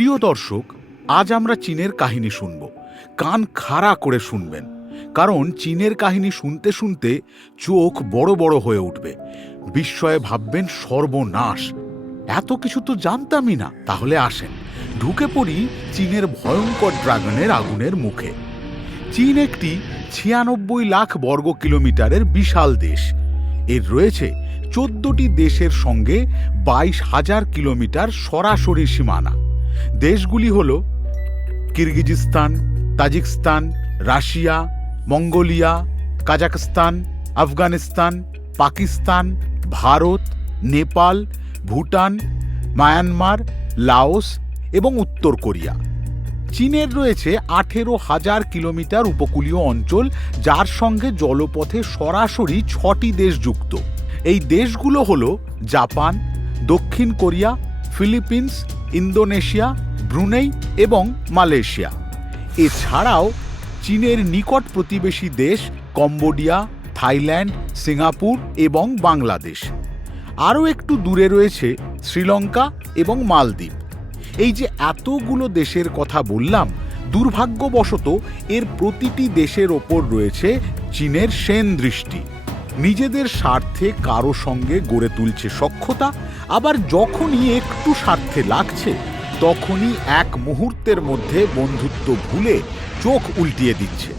প্রিয় দর্শক, আজ আমরা চীনের কাহিনী শুনব। কান খাড়া করে শুনবেন, কারণ চীনের কাহিনী শুনতে শুনতে চোখ বড় বড় হয়ে উঠবে। বিস্ময়ে ভাববেন, সর্বনাশ, এত কিছু তো জানতামই না। তাহলে আসেন ঢুকে পড়ি চীনের ভয়ঙ্কর ড্রাগনের আগুনের মুখে। চীন একটি ৯৬ লাখ বর্গ কিলোমিটারের বিশাল দেশ। এর রয়েছে ১৪টি দেশের সঙ্গে ২২,০০০ কিলোমিটার সরাসরি সীমানা। দেশগুলি হল Kyrgyzstan, Tajikistan, Russia, Mongolia, Kazakhstan, Afghanistan, Pakistan, Bharat, Nepal, Bhutan, Myanmar, Laos এবং উত্তর কোরিয়া। চীনের রয়েছে ১৮,০০০ কিলোমিটার উপকূলীয় অঞ্চল, যার সঙ্গে জলপথে সরাসরি ৬টি দেশ যুক্ত। এই দেশগুলো হল জাপান, দক্ষিণ কোরিয়া, ফিলিপিন্স, ইন্দোনেশিয়া, ব্রুনেই এবং মালয়েশিয়া। এছাড়াও চীনের নিকট প্রতিবেশী দেশ কম্বোডিয়া, থাইল্যান্ড, সিঙ্গাপুর এবং বাংলাদেশ। আরও একটু দূরে রয়েছে শ্রীলঙ্কা এবং মালদ্বীপ। এই যে এতগুলো দেশের কথা বললাম, দুর্ভাগ্যবশত এর প্রতিটি দেশের ওপর রয়েছে চীনের সেন দৃষ্টি। নিজেদের স্বার্থে কারো সঙ্গে গড়ে তুলছে সখ্যতা, আবার যখনই একটু স্বার্থে লাগছে তখনই এক মুহূর্তের মধ্যে বন্ধুত্ব ভুলে চোখ উল্টিয়ে দিচ্ছে।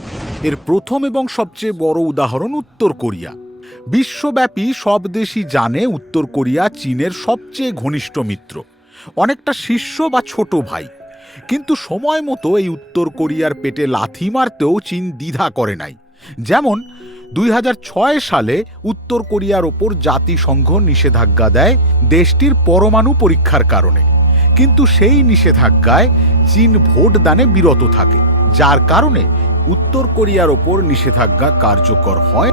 এর প্রথম এবং সবচেয়ে বড় উদাহরণ উত্তর কোরিয়া। বিশ্বব্যাপী সব দেশই জানে উত্তর কোরিয়া চীনের সবচেয়ে ঘনিষ্ঠ মিত্র, অনেকটা শিষ্য বা ছোট ভাই। কিন্তু সময় মতো এই উত্তর কোরিয়ার পেটে লাথি মারতেও চীন দ্বিধা করে নাই। যেমন ২০০৬ সালে উত্তর কোরিয়ার ওপর জাতিসংঘ নিষেধাজ্ঞা দেয় দেশটির পরমাণু পরীক্ষার কারণে। কিন্তু সেই নিষেধাজ্ঞায় চীন ভোট দানে বিরত থাকে, যার কারণে উত্তর কোরিয়ার ওপর নিষেধাজ্ঞা কার্যকর হয়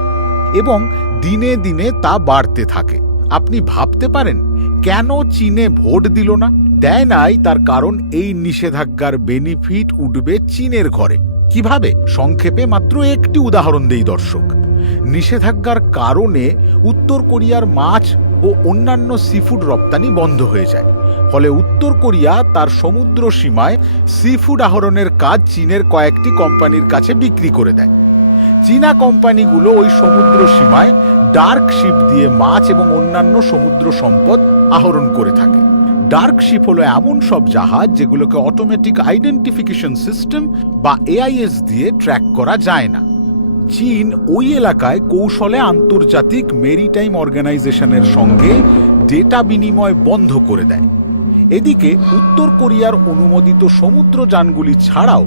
এবং দিনে দিনে তা বাড়তে থাকে। আপনি ভাবতে পারেন কেন চীনে ভোট দিল না? দেয় নাই, তার কারণ এই নিষেধাজ্ঞার বেনিফিট উঠবে চীনের ঘরে। কিভাবে? সংক্ষেপে মাত্র একটি উদাহরণ দেই দর্শক। নিষেধাজ্ঞার কারণে উত্তর কোরিয়ার মাছ ও অন্যান্য সিফুড রপ্তানি বন্ধ হয়ে যায়। ফলে উত্তর কোরিয়া তার সমুদ্র সীমায় সিফুড আহরণের কাজ চীনের কয়েকটি কোম্পানির কাছে বিক্রি করে দেয়। চীনা কোম্পানিগুলো ওই সমুদ্র সীমায় ডার্ক শিপ দিয়ে মাছ এবং অন্যান্য সমুদ্র সম্পদ আহরণ করে থাকে। ডার্ক শিপ হলো এমন সব জাহাজ যেগুলোকে অটোমেটিক আইডেন্টিফিকেশন সিস্টেম বা এআইএস দিয়ে ট্র্যাক করা যায় না। চীন ওই এলাকায় কৌশলে আন্তর্জাতিক মেরিটাইম অর্গানাইজেশনের সঙ্গে ডেটা বিনিময় বন্ধ করে দেয়। এদিকে উত্তর কোরিয়ার অনুমোদিত সমুদ্রযানগুলি ছাড়াও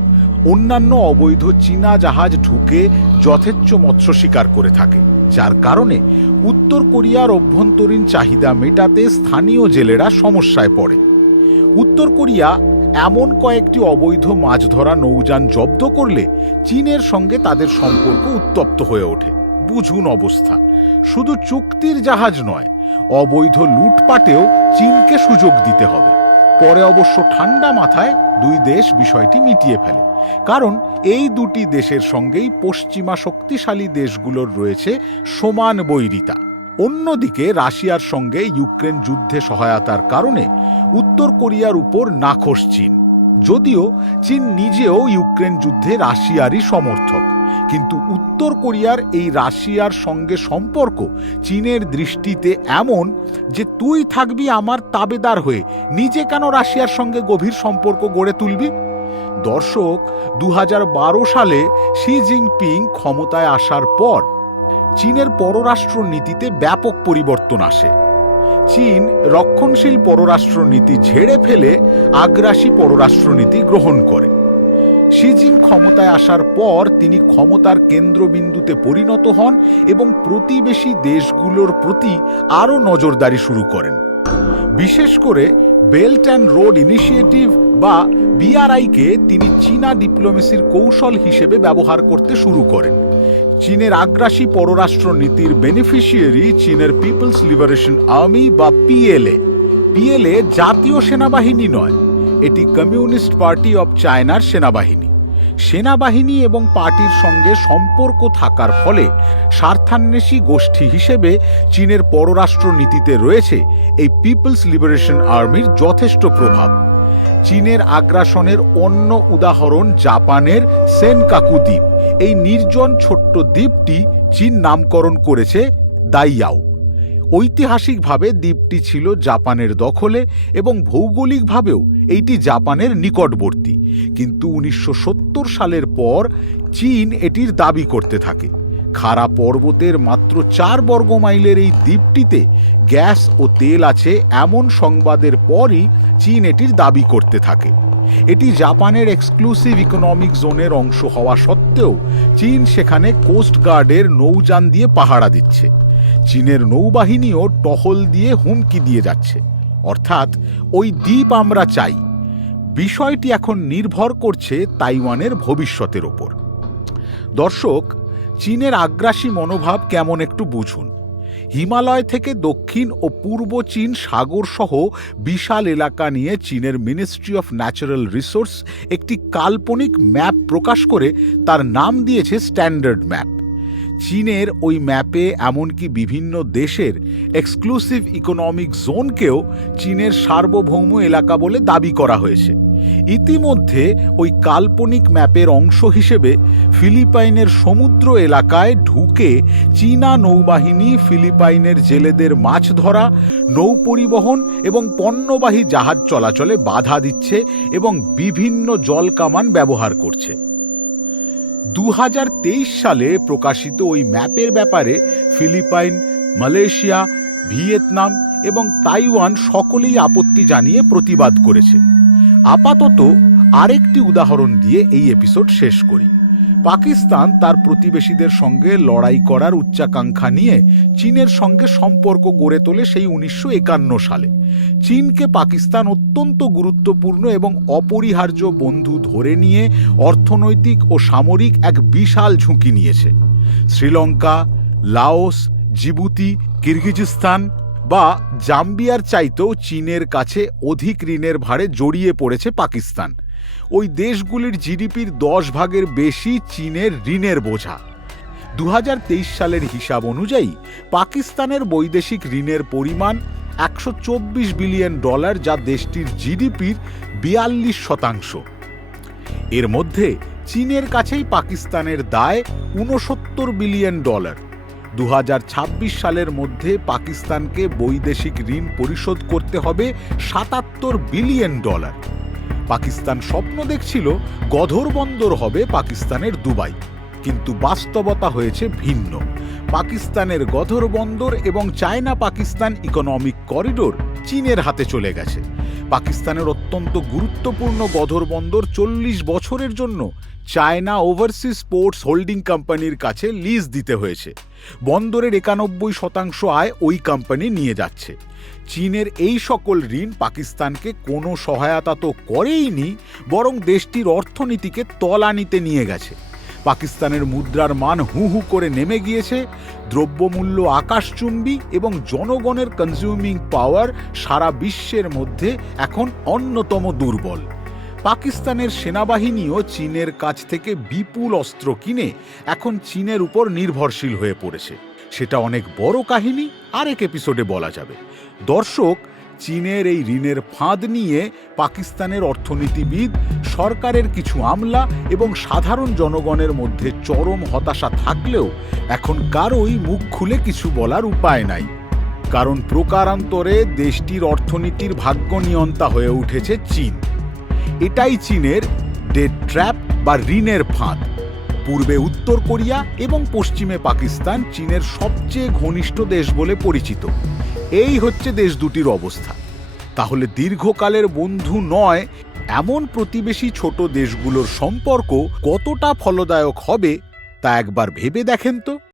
অন্যান্য অবৈধ চীনা জাহাজ ঢুকে যথেচ্ছ মৎস্য শিকার করে থাকে, যার কারণে উত্তর কোরিয়ার অভ্যন্তরীণ চাহিদা মেটাতে স্থানীয় জেলেরা সমস্যায় পড়ে। উত্তর কোরিয়া এমন কয়েকটি অবৈধ মাছ ধরা নৌযান জব্দ করলে চীনের সঙ্গে তাদের সম্পর্ক উত্তপ্ত হয়ে ওঠে। বুঝুন অবস্থা। শুধু চুক্তির জাহাজ নয়, অবৈধ লুটপাটেও চীনকে সুযোগ দিতে হবে। পরে অবশ্য ঠান্ডা মাথায় দুই দেশ বিষয়টি মিটিয়ে ফেলে, কারণ এই দুটি দেশের সঙ্গেই পশ্চিমা শক্তিশালী দেশগুলোর রয়েছে সমান বৈরিতা। অন্যদিকে রাশিয়ার সঙ্গে ইউক্রেন যুদ্ধে সহায়তার কারণে উত্তর কোরিয়ার উপর নাখোশ চীন। যদিও চীন নিজেও ইউক্রেন যুদ্ধে রাশিয়ারই সমর্থক, কিন্তু উত্তর কোরিয়ার এই রাশিয়ার সঙ্গে সম্পর্ক চীনের দৃষ্টিতে এমন যে তুই থাকবি আমার তাবেদার হয়ে, নিজে কেন রাশিয়ার সঙ্গে গভীর সম্পর্ক গড়ে তুলবি? দর্শক, ২০১২ সালে শি জিনপিং ক্ষমতায় আসার পর চীনের পররাষ্ট্র নীতিতে ব্যাপক পরিবর্তন আসে। চীন রক্ষণশীল পররাষ্ট্রনীতি ঝেড়ে ফেলে আগ্রাসী পররাষ্ট্রনীতি গ্রহণ করে। শি জিন ক্ষমতায় আসার পর তিনি ক্ষমতার কেন্দ্রবিন্দুতে পরিণত হন এবং প্রতিবেশী দেশগুলোর প্রতি আরও নজরদারি শুরু করেন। বিশেষ করে বেল্ট অ্যান্ড রোড ইনিশিয়েটিভ বা বিআরআইকে তিনি চীনা ডিপ্লোমেসির কৌশল হিসেবে ব্যবহার করতে শুরু করেন। চীনের আগ্রাসী পররাষ্ট্র নীতির বেনিফিশিয়ারি চীনের পিপলস লিবারেশন আর্মি বা পিএলএ। পিএলএ জাতীয় সেনাবাহিনী নয়, এটি কমিউনিস্ট পার্টি অব চায়নার সেনাবাহিনী। সেনাবাহিনী এবং পার্টির সঙ্গে সম্পর্ক থাকার ফলে স্বার্থান্বেষী গোষ্ঠী হিসেবে চীনের পররাষ্ট্র নীতিতে রয়েছে এই পিপলস লিবারেশন আর্মির যথেষ্ট প্রভাব। চীনের আগ্রাসনের অন্য উদাহরণ জাপানের সেনকাকু দ্বীপ। এই নির্জন ছোট্ট দ্বীপটি চীন নামকরণ করেছে দাইয়াও। ঐতিহাসিকভাবে দ্বীপটি ছিল জাপানের দখলে এবং ভৌগোলিকভাবেও এইটি জাপানের নিকটবর্তী, কিন্তু 1970 সালের পর চীন এটির দাবি করতে থাকে। খাড়া পর্বতের মাত্র 4 বর্গ মাইলের এই দ্বীপটিতে গ্যাস ও তেল আছে এমন সংবাদের পরই চীন এটির দাবি করতে থাকে। এটি জাপানের এক্সক্লুসিভ ইকোনমিক জোনের অংশ হওয়া সত্ত্বেও চীন সেখানে কোস্ট গার্ডের নৌযান দিয়ে পাহারা দিচ্ছে। চীনের নৌবাহিনীও টহল দিয়ে হুমকি দিয়ে যাচ্ছে, অর্থাৎ ওই দ্বীপ আমরা চাই। বিষয়টি এখন নির্ভর করছে তাইওয়ানের ভবিষ্যতের ওপর। দর্শক, চীনের আগ্রাসী মনোভাব কেমন একটু বুঝুন। হিমালয় থেকে দক্ষিণ ও পূর্ব চীন সাগর সহ বিশাল এলাকা নিয়ে চীনের মিনিস্ট্রি অফ ন্যাচারাল রিসোর্স একটি কাল্পনিক ম্যাপ প্রকাশ করে তার নাম দিয়েছে স্ট্যান্ডার্ড ম্যাপ। চীনের ওই ম্যাপে এমনকি বিভিন্ন দেশের এক্সক্লুসিভ ইকোনমিক জোনকেও চীনের সার্বভৌম এলাকা বলে দাবি করা হয়েছে। ইতিমধ্যে ওই কাল্পনিক ম্যাপের অংশ হিসেবে ফিলিপাইনের সমুদ্র এলাকায় ঢুকে চীনা নৌবাহিনী ফিলিপাইনের জেলেদের মাছ ধরা, নৌ পরিবহন এবং পণ্যবাহী জাহাজ চলাচলে বাধা দিচ্ছে এবং বিভিন্ন জলকামান ব্যবহার করছে। 2023 সালে প্রকাশিত ওই ম্যাপের ব্যাপারে ফিলিপাইন, মালয়েশিয়া, ভিয়েতনাম এবং তাইওয়ান সকলেই আপত্তি জানিয়ে প্রতিবাদ করেছে। আপাতত আরেকটি উদাহরণ দিয়ে এই এপিসোড শেষ করি। পাকিস্তান তার প্রতিবেশীদের সঙ্গে লড়াই করার উচ্চাকাঙ্ক্ষা নিয়ে চীনের সঙ্গে সম্পর্ক গড়ে তোলে সেই 1951 সালে। চীনকে পাকিস্তান অত্যন্ত গুরুত্বপূর্ণ এবং অপরিহার্য বন্ধু ধরে নিয়ে অর্থনৈতিক ও সামরিক এক বিশাল ঝুঁকি নিয়েছে। শ্রীলঙ্কা, লাওস, জিবুতি, কিরগিজস্তান বা জাম্বিয়ার চাইতেও চীনের কাছে অধিক ঋণের ভারে জড়িয়ে পড়েছে পাকিস্তান। ওই দেশগুলির জিডিপির 10 ভাগের বেশি চীনের ঋণের বোঝা। 2023 সালের হিসাব অনুযায়ী পাকিস্তানের বৈদেশিক ঋণের পরিমাণ $124 বিলিয়ন, যা দেশটির জিডিপির 42%। এর মধ্যে চীনের কাছেই পাকিস্তানের দায় $69 বিলিয়ন। 2026 সালের মধ্যে পাকিস্তানকে বৈদেশিক ঋণ পরিশোধ করতে হবে $77 বিলিয়ন। পাকিস্তান স্বপ্ন দেখছিল গধর বন্দর হবে পাকিস্তানের দুবাই, কিন্তু বাস্তবতা হয়েছে ভিন্ন। পাকিস্তানের গধর বন্দর এবং চায়না পাকিস্তান ইকোনমিক করিডোর চীনের হাতে চলে গেছে। পাকিস্তানের অত্যন্ত গুরুত্বপূর্ণ গধর বন্দর 40 বছরের জন্য চায়না ওভারসিজ পোর্টস হোল্ডিং কোম্পানির কাছে লিজ দিতে হয়েছে। বন্দরের 91% আয় ওই কোম্পানি নিয়ে যাচ্ছে। চীনের এই সকল ঋণ পাকিস্তানকে কোনো সহায়তা তো করেইনি, বরং দেশটির অর্থনীতিকে তলানিতে নিয়ে গেছে। পাকিস্তানের মুদ্রার মান হু হু করে নেমে গিয়েছে, দ্রব্যমূল্য আকাশচুম্বী এবং জনগণের কনজিউমিং পাওয়ার সারা বিশ্বের মধ্যে এখন অন্যতম দুর্বল। পাকিস্তানের সেনাবাহিনীও চীনের কাছ থেকে বিপুল অস্ত্র কিনে এখন চীনের উপর নির্ভরশীল হয়ে পড়েছে। সেটা অনেক বড় কাহিনী, আরেক এপিসোডে বলা যাবে। দর্শক, চীনের এই ঋণের ফাঁদ নিয়ে পাকিস্তানের অর্থনীতিবিদ, সরকারের কিছু আমলা এবং সাধারণ জনগণের মধ্যে চরম হতাশা থাকলেও এখন কারোই মুখ খুলে কিছু বলার উপায় নাই। কারণ প্রকারান্তরে দেশটির অর্থনীতির ভাগ্য নিয়ন্তা হয়ে উঠেছে চীন। এটাই চীনের ডেট ট্র্যাপ বা ঋণের ফাঁদ। পূর্বে উত্তর কোরিয়া এবং পশ্চিমে পাকিস্তান চীনের সবচেয়ে ঘনিষ্ঠ দেশ বলে পরিচিত। এই হচ্ছে দেশ দুটির অবস্থা। তাহলে দীর্ঘকালের বন্ধু নয় এমন প্রতিবেশী ছোট দেশগুলোর সম্পর্ক কতটা ফলদায়ক হবে তা একবার ভেবে দেখেন তো।